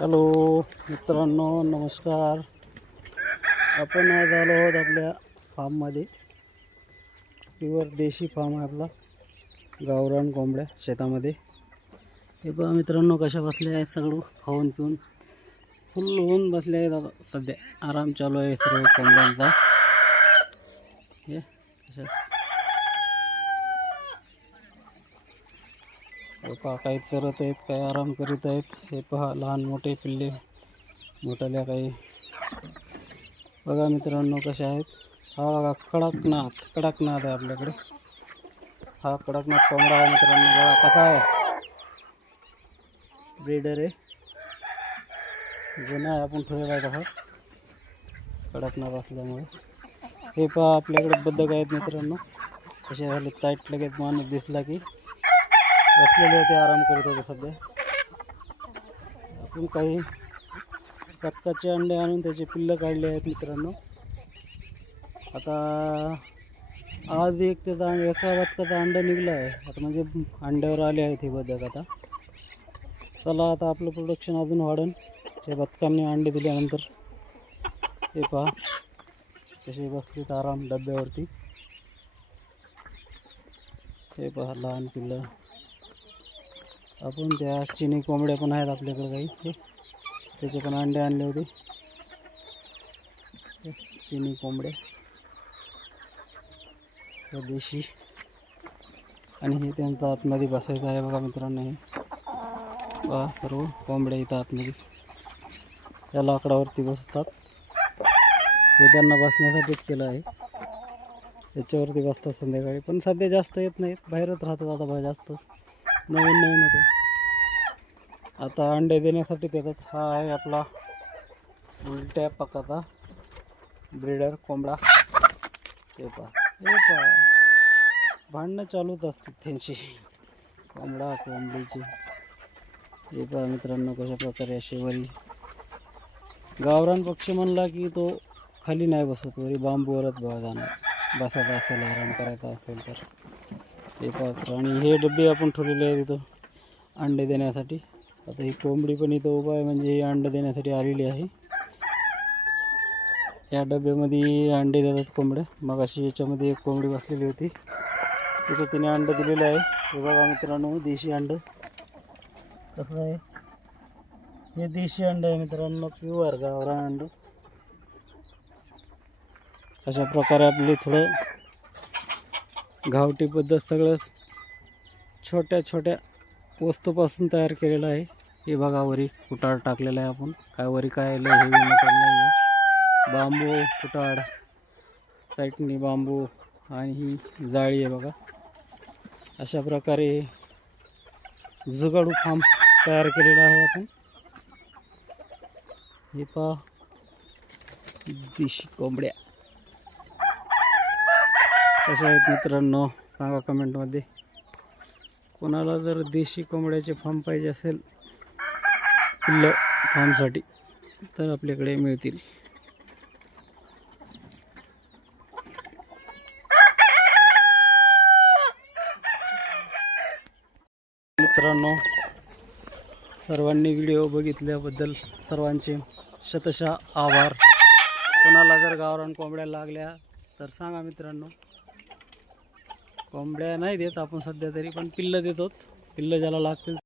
Hello मित्रांनो नमस्कार. आपण आज आलो आहोत आपल्या फार्ममध्ये. प्युअर देशी फार्म आहे आपला गावरान कोंबड्या शेतामध्ये. हे बघा मित्रांनो कशा बसल्या आहेत सगळं खाऊन पिऊन. फुल होऊन बसले आहेत आता सध्या. आराम चालू आहे सर्व कोंबड्यांचा. हे कशा? पहा काही चरत आहेत, काही आराम करीत आहेत. हे पहा, लहान मोठे पिल्ले. मोठ्याल्या काही. बघा मित्रांनो कसे हा बघा, कडकनाथ कडकनाथ आहे आपल्याकडे. हा कडकनाथ कोंबडा आहे मित्रांनो. बघा कसा आहे. ब्रीडर आहे. जुना आहे, आपण ठेवलेला आहे कडकनाथ असल्यामुळे. हे पहा, आपल्याकडे बदक आहेत मित्रांनो. कसे झाले, ताईट लगेच दिसला की. बसलेले होते आराम करत होते सध्या आपण काही बदकाचे अंडे आणून त्याचे पिल्लं काढले आहेत मित्रांनो. आता आज एक त्याचा एका बदकाचा अंडा निघला आहे आता म्हणजे अंड्यावर आले आहेत हे बदक आता. चला आता आपलं प्रोडक्शन अजून वाढन. त्या बदकांनी अंडे दिल्यानंतर हे पहा. तसे बसलेत आराम डब्यावरती. हे पहा लहान पिल्लं. आपण त्या चिनी कोंबड्या पण आहेत आपल्याकडे काही. त्याचे पण अंडे आणले होते. चिनी कोंबड्या देशी. आणि हे त्यांचं आतमध्ये बसायचं आहे बघा मित्रांनो हे. पहा सर्व कोंबड्या इथं आतमध्ये. त्या लाकडावरती बसतात. हे त्यांना बसण्यासाठीच केलं आहे. त्याच्यावरती बसतात संध्याकाळी. पण सध्या जास्त येत नाहीत. बाहेरच राहतात आता बा जास्त. नवीन नवीन होते आता अंडे देण्यासाठी देतात. हा आहे आपला उलट्या पकाचा ब्रीडर कोंबडा. ते पा भांडणं चालूच असतात त्यांची. कोंबडा कोंबडीची. हे पहा मित्रांनो कशा प्रकारे असे वरी. गावरान पक्षी म्हणला की तो खाली नाही बसत. वरी बांबूवरच बघा जाणार. बसायचा असेल आराम करायचा असेल तर. हे पात्र आणि हे डबे आपण ठेवलेले आहेत इथं अंडे देण्यासाठी. आता ही कोंबडी पण इथं उभा आहे म्हणजे ही अंडे देण्यासाठी आलेली आहे. या डब्यामध्ये अंडे देतात कोंबड्या. मग अशी याच्यामध्ये एक कोंबडी बसलेली होती. तिथं तिने अंडं दिलेलं आहे. हे बघा मित्रांनो देशी अंडं. कसं आहे? हे देशी अंडं आहे मित्रांनो प्युअर गावरान अंडं. अशा प्रकारे आपले थोडं घावटी पद्धत सगळं छोट्या छोट्या वस्तूपासून तयार केलेलं आहे. हे बघा वरी कुटाळ टाकलेलं आहे आपण. काय वरी काय लय हेवी नाही आहे बांबू कुटाळ चटणी बांबू आणि ही जाळी आहे बघा. अशा प्रकारे जुगाडू फार्म तयार केलेला आहे आपण. हे पा देशी कोंबड्या. कशा आहेत मित्रांनो? सांगा कमेंटमध्ये कोणाला जर देशी कोंबड्याचे फार्म पाहिजे असेल पिल्लं फार्मसाठी तर आपल्याकडे मिळतील. मित्रांनो सर्वांनी व्हिडिओ बघितल्याबद्दल सर्वांचे शतशः आभार. कोणाला जर गावरान कोंबड्या लागल्या तर सांगा मित्रांनो. कोंबड्या नाही देत आपण सध्या तरी पण पिल्लं देतो पिल्लं ज्याला लागतील